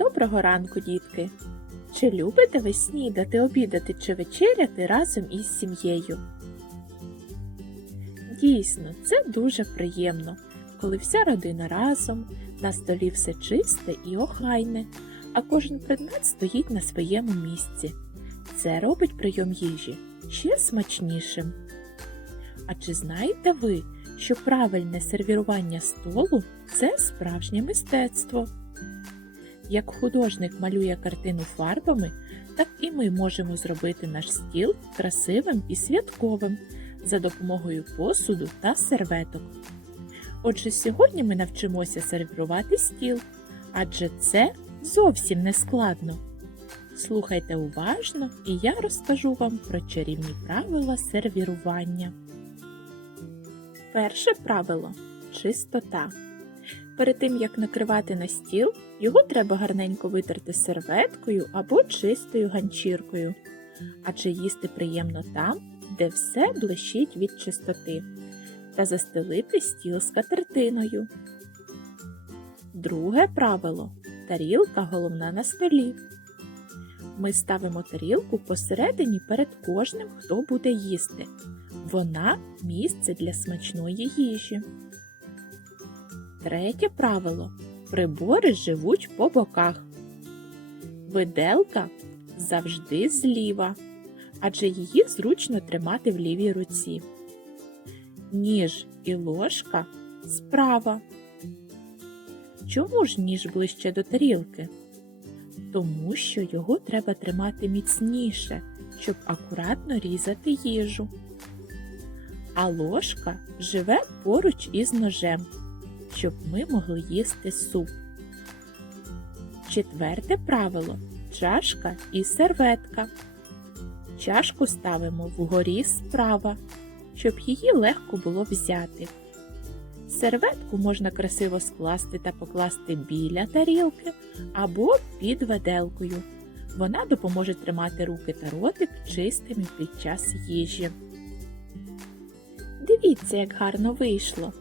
Доброго ранку, дітки! Чи любите ви снідати, обідати чи вечеряти разом із сім'єю? Дійсно, це дуже приємно, коли вся родина разом, на столі все чисте і охайне, а кожен предмет стоїть на своєму місці. Це робить прийом їжі ще смачнішим. А чи знаєте ви, що правильне сервірування столу це справжнє мистецтво? Як художник малює картину фарбами, так і ми можемо зробити наш стіл красивим і святковим за допомогою посуду та серветок. Отже, сьогодні ми навчимося сервірувати стіл, адже це зовсім не складно. Слухайте уважно, і я розкажу вам про чарівні правила сервірування. Перше правило чистота. Перед тим як накривати на стіл, його треба гарненько витерти серветкою або чистою ганчіркою, адже їсти приємно там, де все блищить від чистоти, та застелити стіл скатертиною. Друге правило тарілка головна на столі. Ми ставимо тарілку посередині перед кожним, хто буде їсти. Вона місце для смачної їжі. Третє правило. Прибори живуть по боках. Виделка завжди зліва, адже її зручно тримати в лівій руці. Ніж і ложка справа. Чому ж ніж ближче до тарілки? Тому що його треба тримати міцніше, щоб акуратно різати їжу. А ложка живе поруч із ножем щоб ми могли їсти суп. Четверте правило чашка і серветка. Чашку ставимо вгорі справа, щоб її легко було взяти. Серветку можна красиво скласти та покласти біля тарілки або під веделкою. Вона допоможе тримати руки та ротик чистими під час їжі. Дивіться, як гарно вийшло.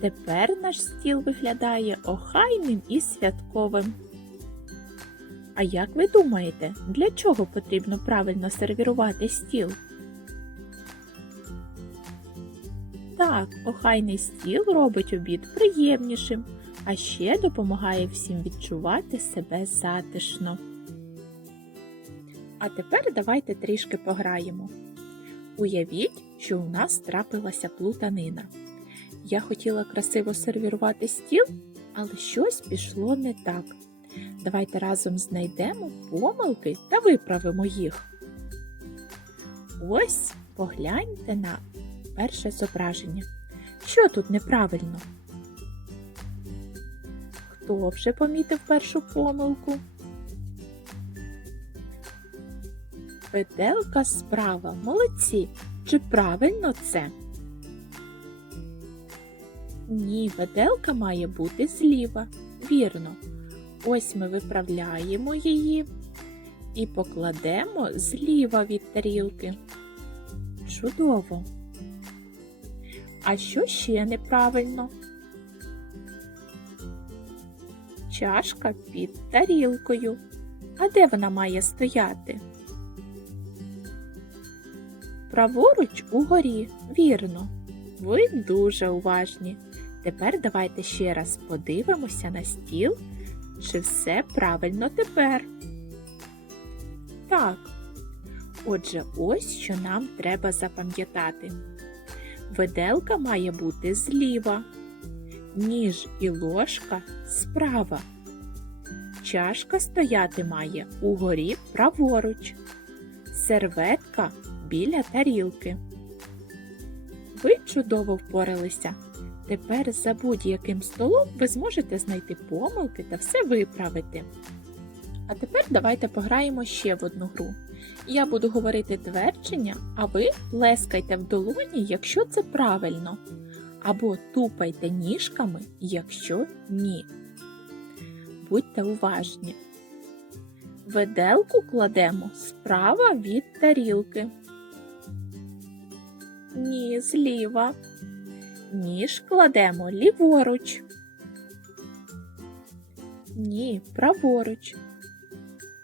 Тепер наш стіл виглядає охайним і святковим. А як ви думаєте, для чого потрібно правильно сервірувати стіл? Так, охайний стіл робить обід приємнішим, а ще допомагає всім відчувати себе затишно. А тепер давайте трішки пограємо. Уявіть, що у нас трапилася плутанина. Я хотіла красиво сервірувати стіл, але щось пішло не так. Давайте разом знайдемо помилки та виправимо їх. Ось погляньте на перше зображення. Що тут неправильно? Хто вже помітив першу помилку? Петелка справа. Молодці. Чи правильно це? Ні, веделка має бути зліва. Вірно. Ось ми виправляємо її і покладемо зліва від тарілки. Чудово. А що ще неправильно? Чашка під тарілкою. А де вона має стояти? Праворуч угорі, вірно. Ви дуже уважні. Тепер давайте ще раз подивимося на стіл, чи все правильно тепер. Так. Отже, ось що нам треба запам'ятати. Виделка має бути зліва, ніж і ложка справа. Чашка стояти має угорі праворуч, серветка біля тарілки. Ви чудово впоралися. Тепер за будь-яким столом ви зможете знайти помилки та все виправити. А тепер давайте пограємо ще в одну гру. Я буду говорити твердження, а ви плескайте в долоні, якщо це правильно, або тупайте ніжками, якщо ні. Будьте уважні. Виделку кладемо справа від тарілки. Ні, зліва. Ніж кладемо ліворуч. Ні, праворуч.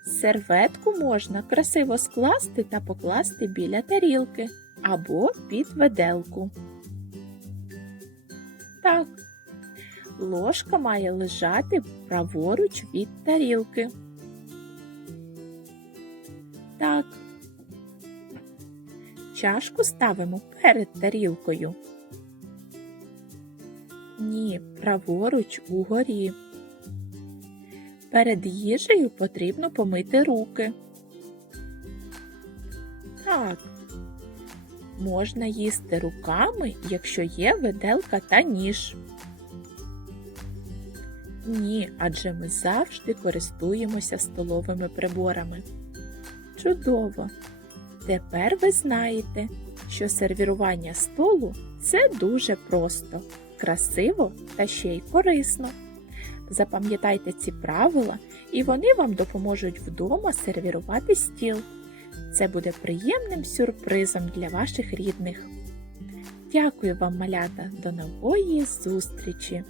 Серветку можна красиво скласти та покласти біля тарілки або під веделку. Так. Ложка має лежати праворуч від тарілки. Так. Чашку ставимо перед тарілкою. Ні, праворуч угорі. Перед їжею потрібно помити руки. Так. Можна їсти руками, якщо є виделка та ніж. Ні, адже ми завжди користуємося столовими приборами. Чудово! Тепер ви знаєте, що сервірування столу це дуже просто, красиво та ще й корисно. Запам'ятайте ці правила, і вони вам допоможуть вдома сервірувати стіл. Це буде приємним сюрпризом для ваших рідних. Дякую вам, малята, до нової зустрічі!